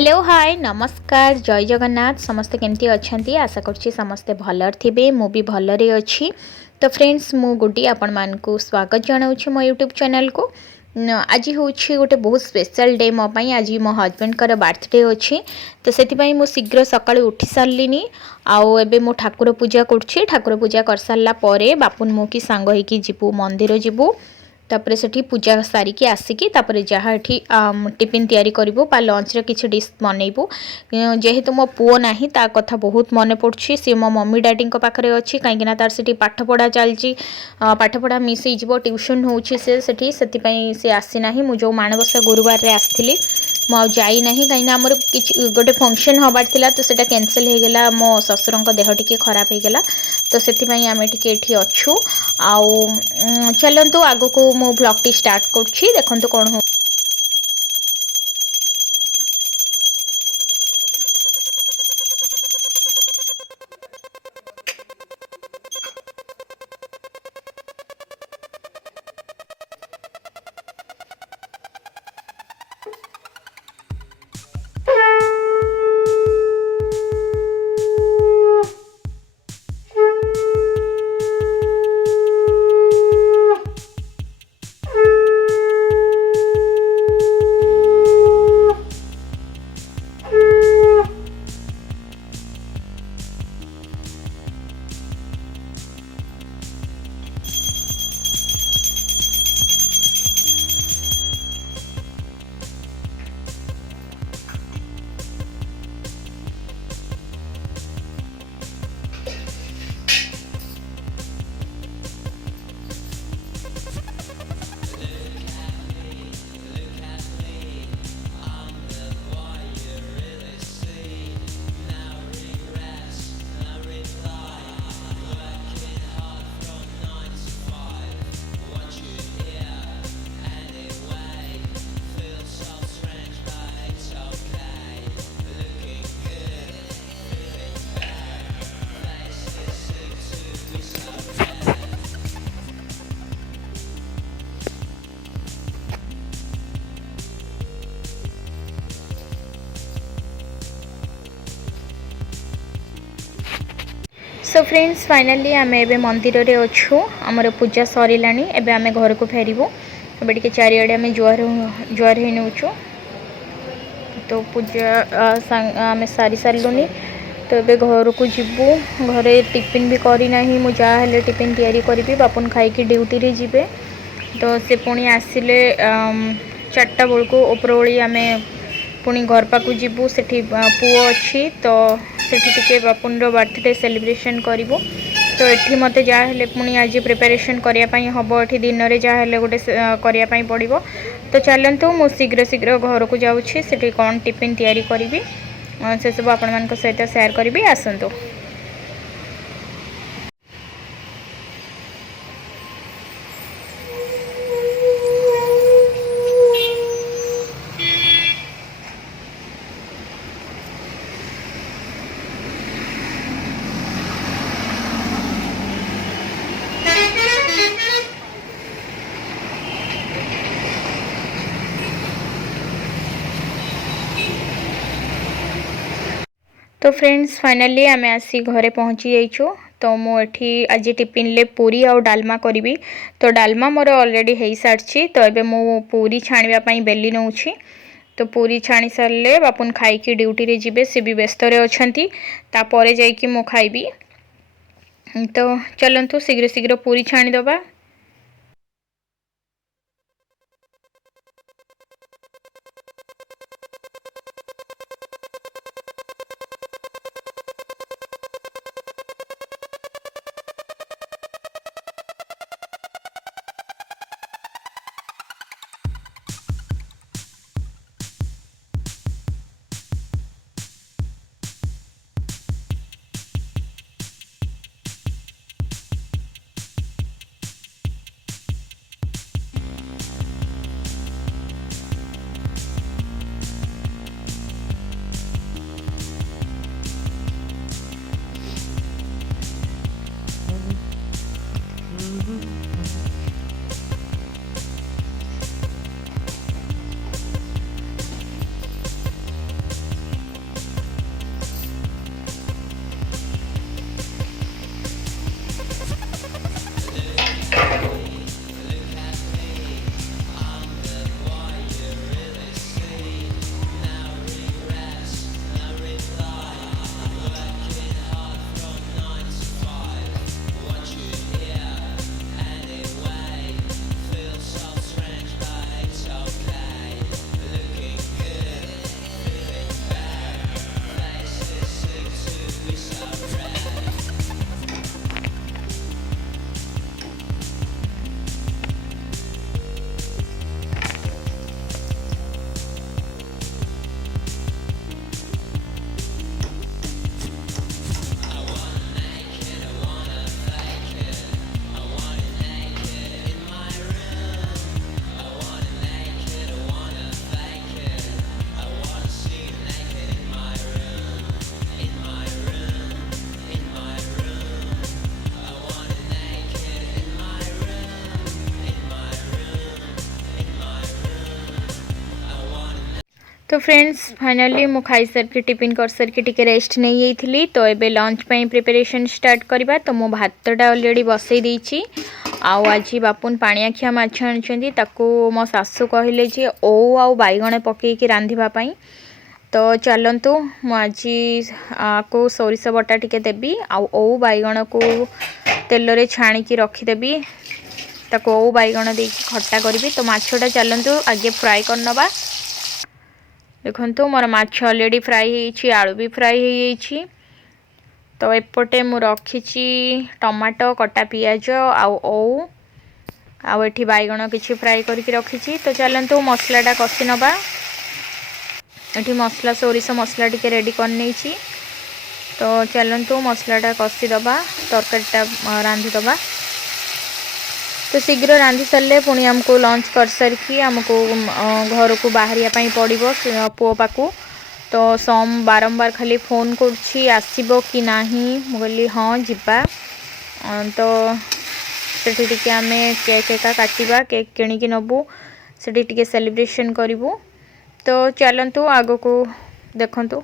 Hello hi नमस्कार जय जगन्नाथ समस्ते केमती अच्छी आशा करछि समस्ते भलर थिबे मु भी भलरे अच्छी। तो फ्रेंड्स मु गुडी आपण मान को स्वागत जनाऊँ मो यूट्यूब चैनल को। आज हूँ गोटे बहुत स्पेशल डे मो पाई। आज मो हजबैंड कर बर्थडे अच्छी तो से मु शीघ्र सका उठी सारे आउ एबे मु ठाकुर पूजा करुँची। ठाकुर पूजा कर सारा बापुन मु की सांग होइकी जीवु मंदिर जीवु तापर सेठी पूजा सारिकी आसिकी तापर जहाँ एठी टिफिन तैयारी करिवो बा लंच रे किछि डिश बनइबो। जेहेतु मो पुओ नाही ता कथा बहुत मने पड़छि। सी मो मम्मी डैडी को पाखरे अछि काहेकि ना तार सेठी पाठ पढ़ा चलछि। पाठ पढ़ा मिस हो ट्यूशन होछि से सेठी सेति पई से आसी नाही। मु जो माणबसा गुरुवार रे आस्थिली मु जाई नाही काहेकि ना हमर किछि गोटे फंक्शन हबार थिला तो सेटा कैंसिल हे गेला। मो ससुरंक देह टिके खराब हे गेला तो सेति पई आमे टिके एठी अछु। आउ चलंतु आगो को मो ब्लॉग टी स्टार्ट करछि देखंतु कोन हो। सो फ्रेंड्स फाइनली आम ए मंदिर रे अच्छु। आमर पूजा सरला एबे आमे घर को फेरबू। एबे टिके चारिआडे आमे जुआर जुआर ही नउछु। तो पूजा आमे सारी सारलुनी तो एबे घर को जीवु। घरे टिफिन भी करी नाही मु जा हेले टिफिन तैयारी करबी बापुन खाइकी ड्यूटी रे जिबे। तो से पुणी आसिले 4टा बेल को उपरओली आमे पुणी घर पाकु जीवु। सेठी पुओ अच्छी तो सेठी टिके बापुन रो बर्थडे सेलिब्रेशन करिवो। तो एठी मते जा हेले पुणी आज प्रिपरेशन करिया पई हबो। एठी दिन रे जा हेले गोटे करिया पई पड़िवो। तो चलंतु मु शीघ्र शीघ्र घर को जाउछि सेठी कोन टिफिन तैयारी करिवि से सब आपण मान को सहित शेयर करिवि आसंतु। तो फ्रेंड्स फाइनली आम आसी घरे पहुँची जाइछु। तो मुझे आज टिफिन ले पूरी आउ डालमा करी। तो डालमा मोर ऑलरेडी हो सारी तो ये मु पूरी छाणवाई बेली नौछि। तो पूरी छाणी सारे बापुन खाइकी ड्यूटी रे जिबे से भी व्यस्त अच्छा तापर जाइकी मु खाइबी। तो चलंतु शीघ्र शीघ्र पूरी छाणीदबा। तो फ्रेंड्स फाइनली मु खाई सारिकी टिफिन कर सारिकी टिके रेस्ट नहीं जाइली। तो एबे लंच पे प्रिपरेशन स्टार्ट करवा। तो मो भातटा ऑलरेडी बसई देछि। आउ आज बापुन पाणियाखिया माछ आनिछन्ती ताकू मो सासू कहले जे ओ आउ बैगण पकेकी रांधिबा पई। तो चलंतु मु आज को सोरिष बटा टिके देबी आउ ओ बैगण को तेल रे छाणी की रखी देबी। ताको ओ बैगण देकी खट्टा करबी। तो माछटा चलंतु आगे फ्राई करनबा। देखो मोर माछ ऑलरेडी फ्राई होइछि, आलू भी फ्राई होइछि। तो एपटे मु रखिछि टमाटो कटा पियाज आउ एठी बैगण किछि फ्राई करके रखिछि। तो चलंतु मसलाटा कषि नबा। एठी मसला सोरिष मसला टिके रेडी कर नेछि। तो चलंतु मसलाटा कषि दबा, तरकारीटा रांधि दबा। तो शीघ्र रांधि सारे पुणी आमको लंच कर सारिकी आमको घर को बाहरिया पड़ो पुओ पाकू। तो सम बारंबार खाली फोन करुच्छी आसीबो कि नाही। मु कहली हाँ जिबा। तो सेठी टिके आमे केक एका काटिबा, केक किणिकी नबू, सेठी टिके सेलिब्रेशन करिवु। तो चलंतु आगो को देखंतु।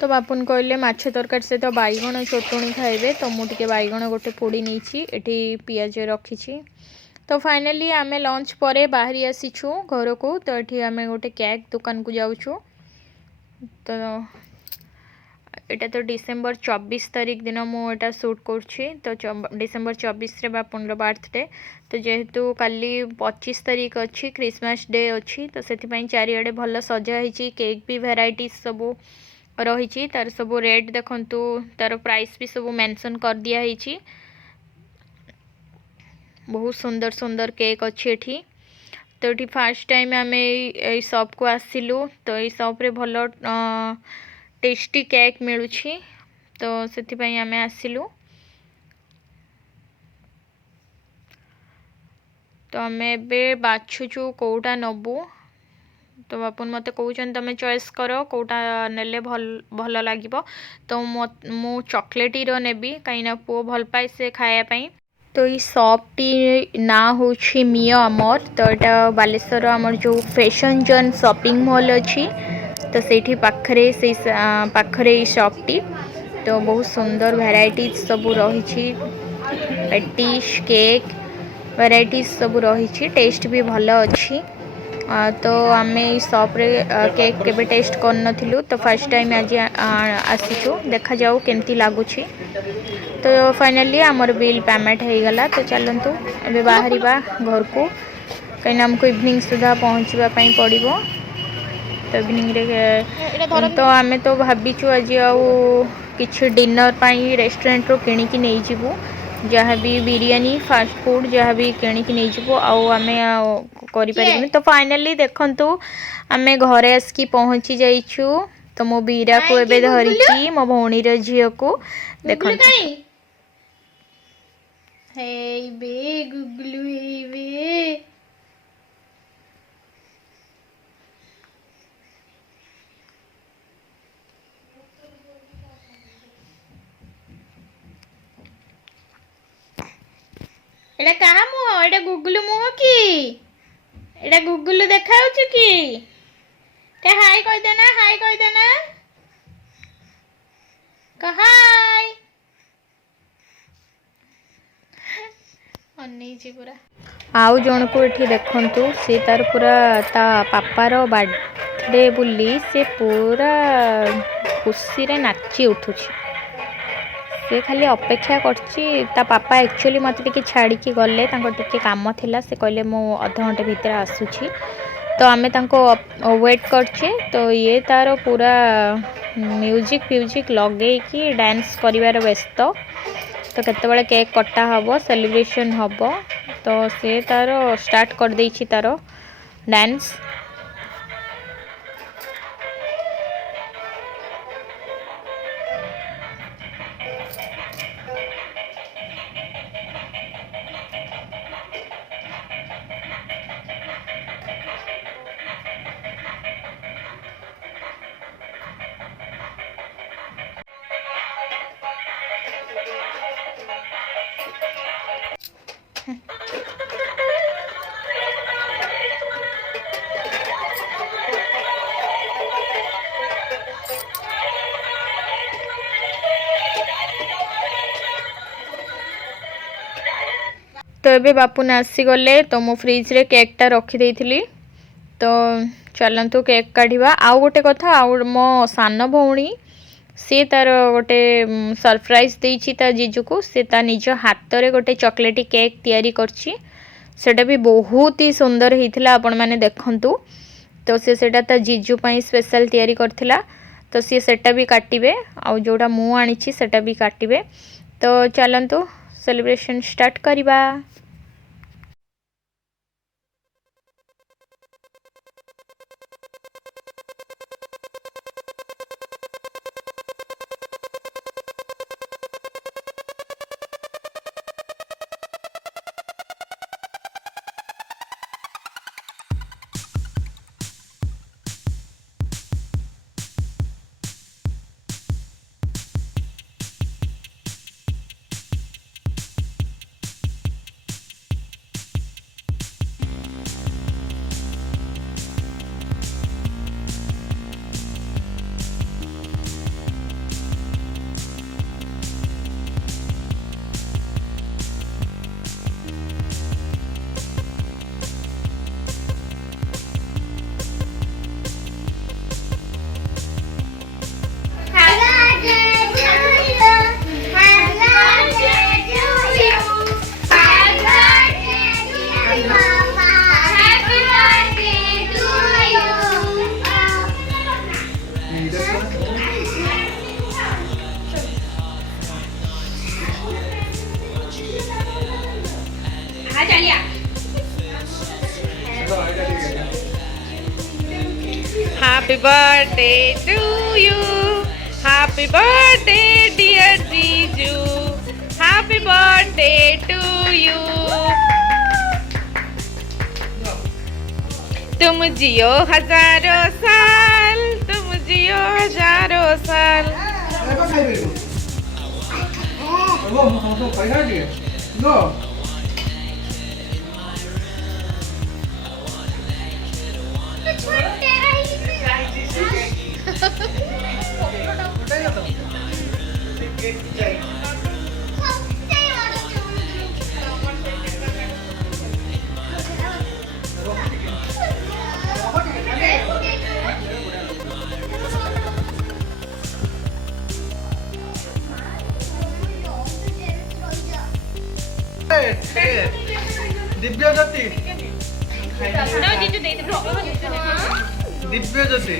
तो बापुन कहले माछ तरकारी सहित बैगण चटणी खाइबे। तो मुझे बैगण गोटे पोड़ी नहीं एटी पियाज रखी। तो फाइनली आमे लंच पर बाहरी आसीचु घर को। तो ये आमे गोटे केक दुकान को जाऊँ। तो एटा तो डिसेम्बर 24 तारीख दिन मुझे शूट करुँची। तो डिसेम्बर 24 रे बापुन बर्थडे। तो जेहेतु काली 25 तारीख अच्छी क्रिसमस डे अच्छी। तो से चारिआडे भल सजाही। केक भी भेराइटी सबू रही। तार सब रेट देखंतु, तार प्राइस भी सब मेंशन कर दिया है। बहुत सुंदर सुंदर केक अच्छी एठी। तो ये फास्ट टाइम आम ये शॉप को आसिलु। तो ये शॉप रे भल टेस्टी केक मिलूँ। तो से आम आसिलु। तो आम ए बाछुचु कौटा नबू। तो बापुन मत कहते तुम चॉइस कर कौटा नेले भल लगे। तो मु चॉकलेटी रो नेबी कहीं पुओ भल पाए से खायापाई। तो ये शॉपटी ना हूँ मियो अमर। तो यहाँ बालेश्वर आमर जो फैशन जोन शॉपिंग मॉल अच्छी। तो से पाखरे से पाखरे शॉपटी। तो बहुत सुंदर वैरायटीज सब रही। पेटिस केक वैरायटीज सब रही। टेस्ट भी भल अच्छी। तो आम शॉप रे केक केबे टेस्ट कर नथिलु। तो फर्स्ट टाइम आज आसीचु देखा जाऊ केमती लगुच। तो फाइनली आमर बिल पेमेंट हो गला। तो चलतु ए बाहर घर को कहीं आमको इवनिंग सुधा पहुँचापी पड़ो। तो इवनिंग रे तो आम तो भावीचु आज कि डिनर पाई रेस्टोरेंट रो किणिकी नहीं जीवु। जहाँ भी बिरियानी फास्ट फूड जहाँ भी किणिकी नहीं जीवु आम करें। तो फाइनली देखंतु आमे घरे आसकी पहुँची जाइछु। तो मो बीरा को एबे धरिची मो भौणीर झियो को देखंतु। हे बे गुगलू हे बे। एटा कहा मुह? एटा गुगलू मुह की? एटा गुगलू देखा कि? ते हाय कह देना, हाय कह देना। हाय अनईजी पूरा। आउ जन को एठी देखंतु से तार पूरा ता पापार बर्थडे बुली से पूरा खुशी रे नाची उठुछि। से खाली अपेक्षा करछि ता पापा एक्चुअली मत टिके छाड़ी के गले तांको टिके काम थिला। से कहले मो आधा घंटे भीतर आसुछि। तो आमे तांको वेट करछे। तो ये तार पूरा म्यूजिक फ्यूजिक लगे कि डांस करिवार व्यस्त। तो केतेबेले केक कटा हबो सेलिब्रेशन हबो। तो से तार स्टार्ट कर देछि तार डांस। तो ये बापूने आसीगले तो मु फ्रिज रे केकटा रखी तो चलतु केक काढ़ा। आउ गोटे कथा आउ मो सान भौणी सी तार गोटे सरप्राइज देछि ता जीजू को। सी ता निज हाथ रे गोटे चॉकलेटी केक तैयारी करछि। सेटा भी बहुत ही सुंदर होइथिला आपण माने देखंतु। तो सी सेटा ता जीजू पई स्पेशल तैयारी करथिला। तो सी सेटा भी काटिबे आउ जोडा मु आनिछि सेटा भी काटिबे। तो चलंतु सेलिब्रेशन स्टार्ट करिबा। Happy birthday to you. Happy birthday dear Jiju. Happy birthday to you. तुम जियो हजारों साल, तुम जियो हजारों साल। दिव्य ज्योति दिव्य ज्योति दिव्य ज्योति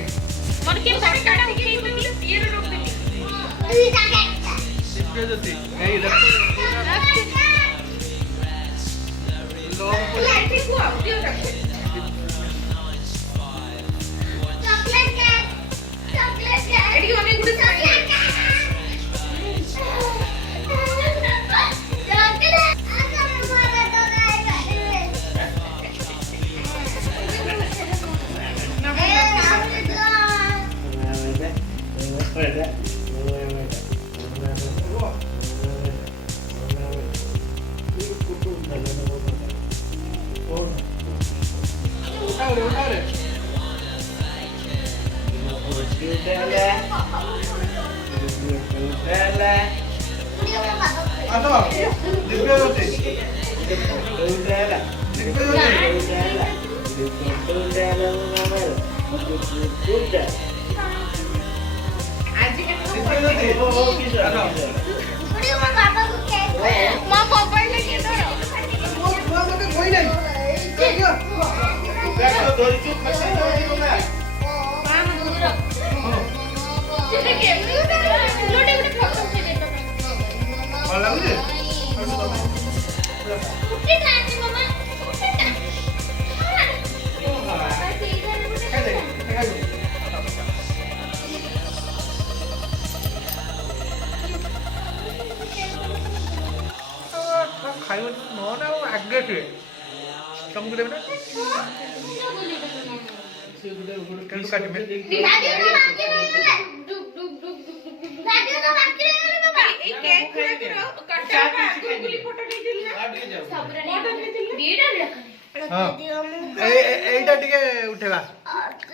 এইটা টিকে উঠেবা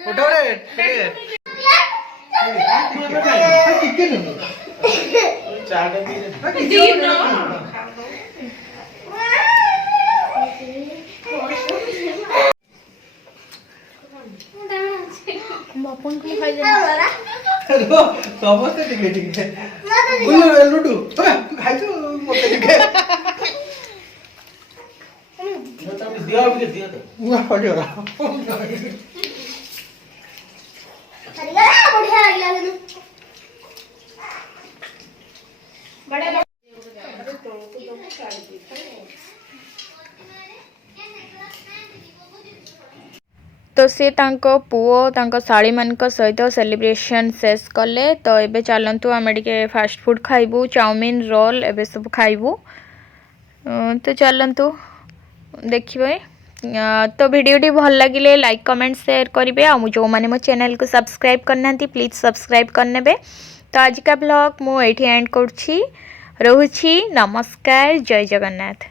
উঠাও রে টিকে ସମସ୍ତେ ଟିକେ ଟିକେ ଲୁଡୁ ତୁ ଖାଇଛୁ ମତେ ଟିକେ तो से तांको पुओ तांको शाड़ी मानक सहित सेलिब्रेशन शेष कले तो एबे चलतु आम टे फास्ट फूड खाइबू चाउमीन रोल एबे सब खाइबू तो चलतु देखिए तो वीडियोटी भल लगे लाइक कमेंट शेयर करेंगे आ जो मैंने मो चैनल को सब्सक्राइब करना प्लीज़ सब्सक्राइब करने तो आज का ब्लॉग मुझे एंड करुँची रोची नमस्कार जय जगन्नाथ।